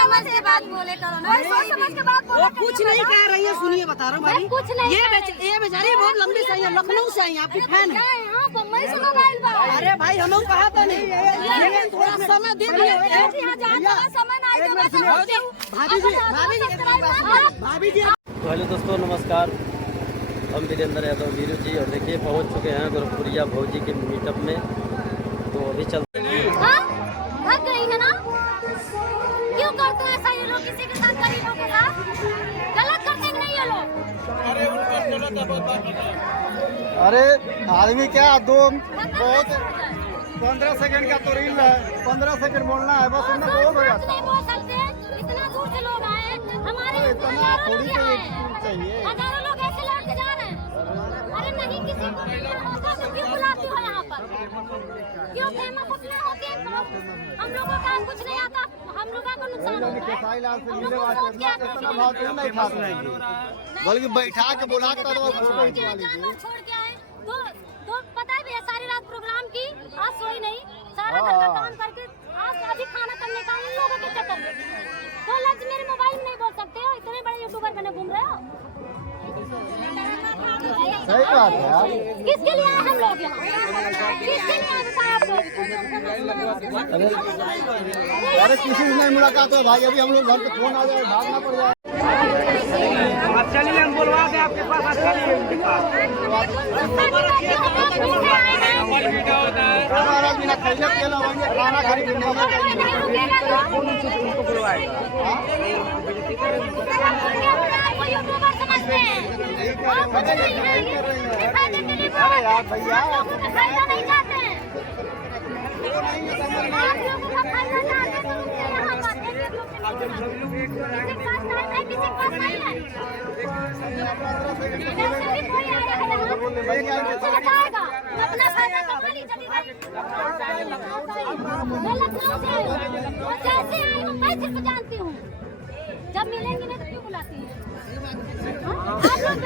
समझ के बात बोले करो ना, सोच समझ के बात बोले। कुछ नहीं कह रही है, सुनिए बता रहा हूँ भाई। कुछ नहीं, ये बेचारी बहुत लंबी से आई है, लखनऊ से आई है, आपकी फैन है। बम्बई से मोबाइल बा। अरे भाई हम लोग कहा था नहीं, थोड़ा समय दे दिए। भाभी जी। हेलो दोस्तों, नमस्कार। हम वीरेंद्र यादव वीरू जी, और देखिए पहुंच चुके हैं गोरखपुरिया भौजी के मीटअप में। तो अभी चलते हैं। भाग गई है ना? क्यों करते हैं ऐसा ये लोग किसी के साथ, गरीबों के साथ? गलत करते नहीं ये लोग। अरे आदमी क्या दो बहुत 15 सेकंड का तो रील है, 15 सेकंड बोलना है बस, इतना बहुत हो जाता है। नहीं बोल सकते, इतना दूर से लोग आए हैं, हमारे हजारों लोग यहाँ हैं, हजारों लोग ऐसे लौट के जा रहे हैं। अरे नहीं, किसी को होता तो क्यों बुलाती हो यहाँ पर? क्यों फेमस अपने होती है? हम लोगों का कुछ नहीं आता, हम लोगों को नुकसान होता है। बल्कि बैठा के बुला के जानवर छोड़ के आए तो पता है भैया, सारी रात प्रोग्राम की, आज सोई नहीं, सारा घर का काम करके आज अभी खाना करने का इन लोगों के चक्कर में। तो लंच मेरे मोबाइल में नहीं बोल सकते हो, इतने बड़े यूट्यूबर बने घूम रहे हो। सही बात है यार। किसके लिए आए हम लोग यहाँ? किसके लिए आए बताया आप लोग? अरे किसी से नहीं मुलाकात है भाई, अभी हम लोग घर पे फोन आ जाए, भागना पड़ जाए। चलिए हम बुलवा दें आपके पास, चलिए उनके पास। हमारा बिना खरीदे केला होंगे, खाना खरीद उनको बुलवाएगा। अरे यार भैया, जानती हूँ, जब मिलेंगे नहीं तो क्यों बुलाती हैं?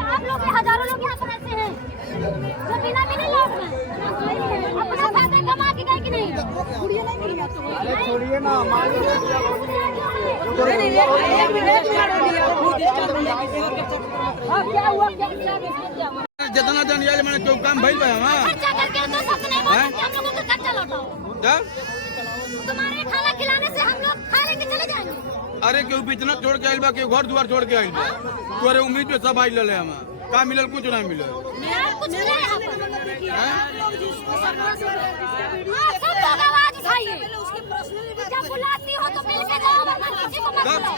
आप लोग हजारों लोग यहाँ पर ऐसे हैं जो बिना मिले लौट गए, अपना पैसे कमा के गए कि नहीं? छोड़िए ना, जितना जन यार मैंने क्यों काम भाई पाया खर्चा करके तो सपने में हम लोगों को खर्चा लौटाओ। तुम्हारे खाना खिलाने से हम लोग खा लेके चले जाएंगे। अरे क्यों इतना छोड़ के आइल बा, क्यों घर द्वार छोड़ के आइल बा? तोरे उम्मीद पे सब आइल ले, हम का मिलल? कुछ नहीं मिलल। कुछ नहीं सब लोग आवाज उठाइए, जब बुलाती हो तो मिल के जाओ, वरना किसी को मत बुलाओ।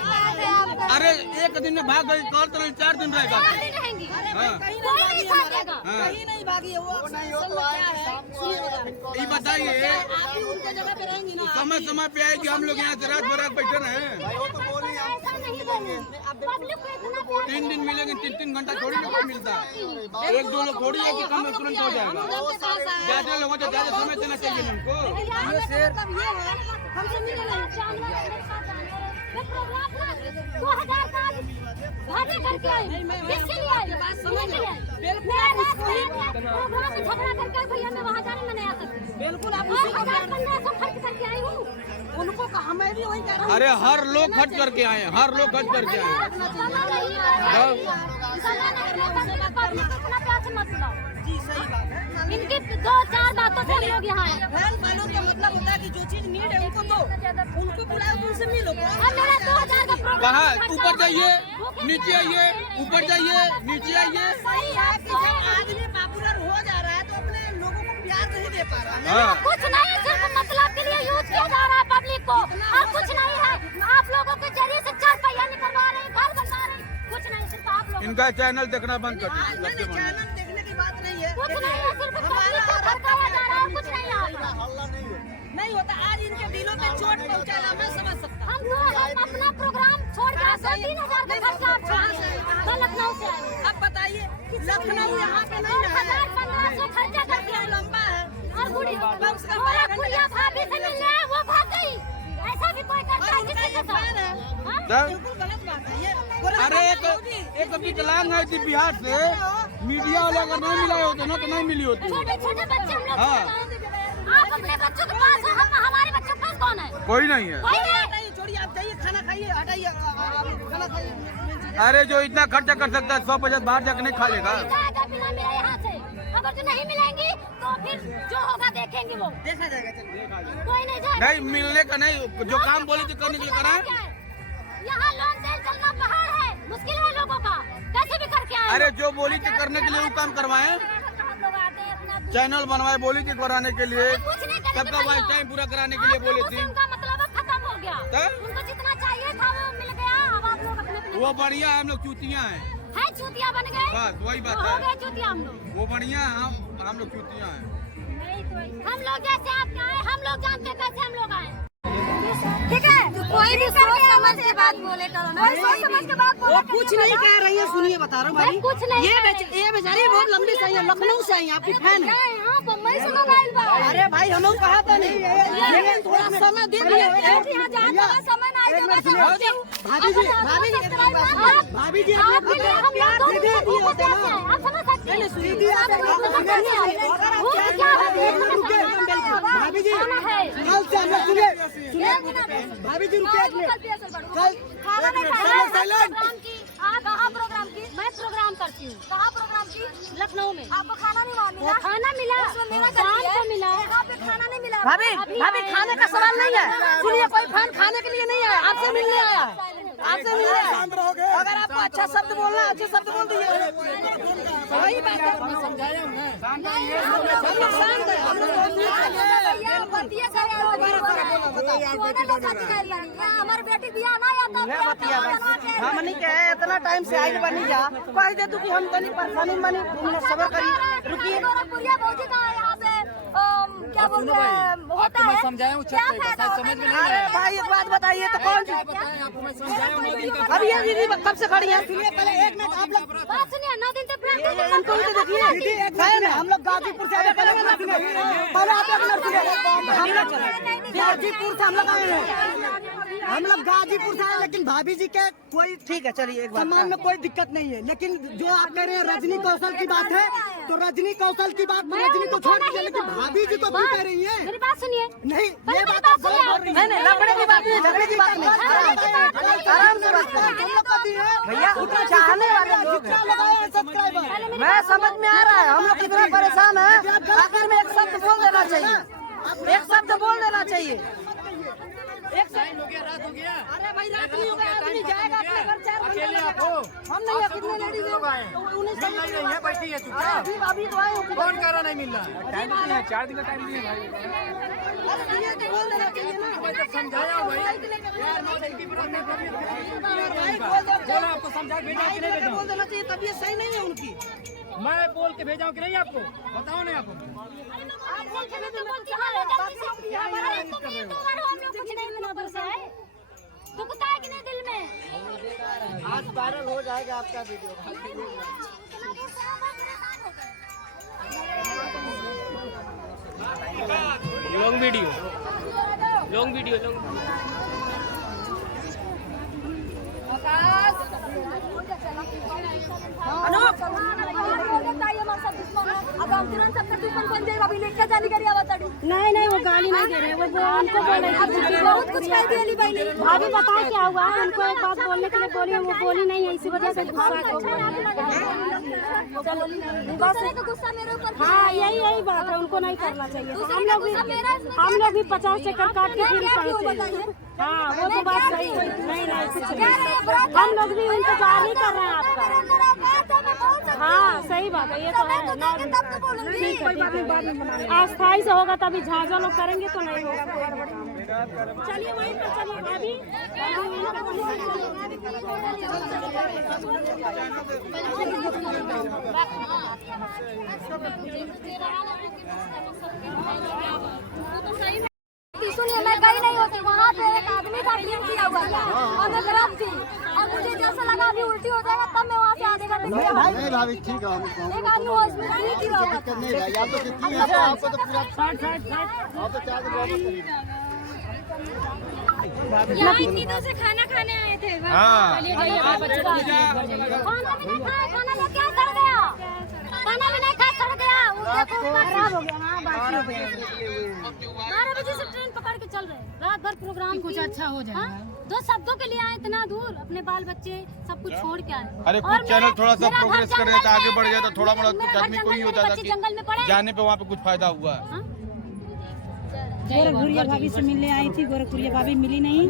अरे एक दिन में भाग गई, कल तो 4 दिन रहेगा। कोई नहीं भागेगा। कहीं नहीं भागी है वो, नहीं होता है। ये बताइए, आप ही उनके जगह पे रहेंगी ना। समय समय पे आएगी, हम लोग यहाँ से रात भर बैठे रहे। ऐसा नहीं बोलूं, पब्लिक को इतना प्यार 3 दिन मिलेंगे, 3 घंटा थोड़ी ना कोई मिलता। 1-2 लोग थोड़ी है कि काम में तुरंत हो जाएगा। ज्यादा लोगों को ज्यादा समय देना चाहिए उनको। हमसे मिले नहीं, मैं प्रोग्राम 2000 का भागे करके आई, किसके लिए आई? प्रोग्राम में झगड़ा करके भैया मैं वहाँ जाने में नहीं आ सकती। बिल्कुल आप 1500 खर्च करके आई हूँ। उनको कहा, मैं भी वही कह रहा हूँ। अरे हर लोग खर्च करके आए हैं, हर लोग खर्च करके आए हैं। अपना प्यार से मत बुलाओ। जी सही बात है। इनकी 2-4 बातों से हम लोग यहाँ आए। फैन फॉलोअर का मतलब होता है कि जो चीज नीड है उनको दो, उनको बुलाओ, उनसे मिलो। मेरा 2000 का प्रोग्राम कहाँ? ऊपर जाइए, नीचे आइए, ऊपर जाइए, नीचे आइए। सही है कि जो आदमी पॉपुलर हो जा रहा है तो अपने लोगों को प्यार नहीं दे पा रहा है। कुछ नहीं, सिर्फ मतलब के लिए यूज किया जा रहा है पब्लिक को, और कुछ नहीं है। आप लोगों के जरिए से 4 पैसा निकलवा रहे हैं, घर बनवा रहे हैं, कुछ नहीं, सिर्फ आप लोग। इनका चैनल देखना बंद कर नहीं, चैनल देखने की बात नहीं है। कुछ नहीं है, सिर्फ पब्लिक को भड़काया जा रहा है, कुछ नहीं है। नहीं होता, आज इनके दिलों पे चोट पहुंचाना मैं समझ सकता हूँ। हम अपना प्रोग्राम छोड़ के 3,000 का खर्चा लखनऊ से आए। अब बताइए, लखनऊ यहाँ पे नहीं है, 1500 खर्चा करके आए। लंबा है। और गुड़िया भाभी से मिलने वो भाग गई। ऐसा भी कोई करता है किसी के साथ? बिल्कुल गलत बात है ये। अरे एक विकलांग है थी बिहार से, मीडिया वाले अगर नहीं मिला होता ना तो नहीं मिली होती। छोटे छोटे बच्चे हम लोग, आप अपने बच्चों के पास हो, हमारे बच्चों के पास कौन है? कोई नहीं है। कोई नहीं। नहीं, छोड़िए, आप जाइए खाना खाइए। हटाइए हटाइए गलत है। अरे जो इतना खर्चा कर सकता है 100-50 बाहर जाकर नहीं खा लेगा। जाएगा बिना मिले यहाँ से, अगर जो नहीं मिलेंगी तो फिर जो होगा देखेंगे वो, देखा जाएगा कोई नहीं जाएगा। नहीं मिलने का नहीं, जो काम बोले थे करने के लिए करा। यहाँ लोन से चलना पहाड़ है, मुश्किल है लोगों का, कैसे भी करके आए। अरे जो बोली थी करने के लिए वो काम करवाए, चैनल बनवाए बोली थी कराने के लिए, सबका वाइफ टाइम पूरा कराने के लिए बोली थी। उनका मतलब अब खत्म हो गया, उनको जितना चाहिए था वो मिल गया। अब आप लोग अपने वो बढ़िया है, हम लोग चूतिया हैं। है चूतिया बन गए, बस वही बात हो है, गए चूतिया हम लोग। वो बढ़िया है, हम लोग चूतिया हैं। हम लोग जैसे आपके आए, हम लोग जानते हैं कैसे हम लोग आए। ठीक है, कोई भी सोच समझ के बात बोले करो ना, सोच समझ के बात बोले। वो कुछ नहीं कह रही है, सुनिए बता रहा हूँ भाई। कुछ नहीं, ये बेचारी बहुत लंबी से आई है, लखनऊ से आई है, आपकी फैन है। यहाँ बम्बई से मोबाइल बा। अरे भाई हम लोग कहा था नहीं, लेकिन थोड़ा समय दे दिए। यहाँ ज्यादा समय ना आएगा। भाभी जी आपके लिए हम लोग दो दिन से भूखे प्यासे हैं, आप समझ सकते हैं। भूख क्या होती है? भाभी जी खाना है। कल से हम लोग सुनिए भाभी जी रुकिए एक मिनट। कल खाना नहीं खाया। प्रोग्राम की, आप कहाँ प्रोग्राम की? मैं प्रोग्राम करती हूँ। कहाँ प्रोग्राम की? लखनऊ में। आपको खाना नहीं मिला? खाना मिला, शाम को मिला। यहाँ पे खाना नहीं मिला। भाभी खाने का सवाल नहीं है, सुनिए कोई फैन खाने के लिए नहीं आया, आपसे मिलने आया, आपसे मिलने आया। अगर आपको अच्छा शब्द बोलना है, अच्छे शब्द बोल दीजिए। वही बात है, हमारे बेटी बियाह ना हम नहीं कहे इतना टाइम से आइल बनी जा, कह दे तू कि हम तनी परेशानी मनी सबर करी। रुकिए भौजी का यहाँ पे क्या बोलते हैं होता है, क्या फायदा होता है? अरे भाई एक बात बताइए तो कौन अभी ये दीदी कब से खड़ी है? सुनिए पहले एक मिनट, आप लोग बात सुनिए, 9 दिन से इनको भी तो देखिए, फैन है, हम लोग गाजीपुर से आए, पहले आप लोग सुनिए, हम लोग गाजीपुर से हम लोग आए हैं, हम लोग गाजीपुर से आए, लेकिन भाभी जी के कोई ठीक है, चलिए एक सामान में कोई दिक्कत नहीं है, लेकिन जो आप कह रहे हैं रजनी कौशल की बात है, तो रजनी कौशल की बात रजनी को छोड़ दीजिए, लेकिन भाभी जी तो बोल रही है। मेरी बात सुनिए, नहीं ये बात आप गलत बोल रही हैं। नहीं लफड़े की बात नहीं, झगड़े की बात नहीं, आराम से बात करें। भैया चाहने वाले लोग हैं, सब्सक्राइबर मैं समझ में आ रहा है, हम लोग कितना परेशान है, आखिर में एक शब्द बोल देना चाहिए, एक शब्द बोल देना चाहिए। एक शब्द हो गया, रात हो गया। अरे भाई रात नहीं हो गया, आदमी जाएगा अपने घर 4 घंटे लगेगा। हम नहीं है, कितने लेडीज लोग आए हैं, उन्हें मिल नहीं है, बैठी है चुपचाप। अभी तो आए हो, कौन कह रहा नहीं मिल रहा है? टाइम नहीं है, 4 दिन का टाइम नहीं है भाई। अरे ये तो बोल देना चाहिए ना, मैं जब समझाया भाई यार, बोला आपको समझा भेजा कि नहीं भेजा, बोल देना चाहिए, तबीयत सही नहीं है उनकी। मैं बोल के भेजा हूँ कि नहीं आपको, बताओ नहीं आपको। दुखता है कि नहीं दिल में? आज वायरल हो जाएगा आपका वीडियो। लॉन्ग वीडियो नहीं वो गाली नहीं दे रहे, वो उनको बोल रहे बहुत कुछ कह दी भाई। भाभी बताए क्या हुआ, उनको एक बात बोलने के लिए बोली, वो बोली नहीं है, इसी वजह से गुस्सा गुस्सा मेरे ऊपर। हाँ यही बात है, उनको नहीं करना चाहिए। हम लोग भी 50 चक्कर काट के फिर पहुंचे। हाँ वो तो बात सही है, नहीं कुछ नहीं, हम लोग भी इंतजार नहीं कर रहे हैं आपका। हाँ सही बात है, ये तो है। ठीक है अस्थायी से होगा तभी, झाझा लोग करेंगे तो नहीं होगा। चलिए वहीं पर चलिए भाभी, सुनिए मैं गई नहीं होती, वहाँ पे एक आदमी का ड्रीम किया हुआ था और मैं गलत थी, और मुझे जैसा लगा अभी उल्टी हो जाएगा तब मैं वहाँ से आधे घंटे नहीं भाभी ठीक है, एक आदमी हॉस्पिटल नहीं गिरा हुआ था। नहीं या तो कितनी है तो आपको तो पूरा आप तो चार्ज बहुत यहाँ इतनी दूर से खाना खाने आए थे। हाँ खाना भी नहीं खाया, खाना लेके सड़ गया, खाना भी नहीं खाया, सड़ गया। खराब हो गया। 12 बजे से ट्रेन पकड़ के चल रहे हैं, रात भर प्रोग्राम कुछ अच्छा हो जाएगा। 2 शब्दों के लिए आए इतना दूर, अपने बाल बच्चे सब कुछ छोड़ के आए। अरे कुछ चैनल थोड़ा सा प्रोग्रेस कर रहे थे, आगे बढ़ गया तो थोड़ा बड़ा कुछ आदमी को ही होता था कि जंगल में पड़े जाने पे वहाँ पे कुछ फायदा हुआ है। गोरखपुरिया भाभी से मिलने आई थी, गोरखपुरिया भाभी मिली नहीं।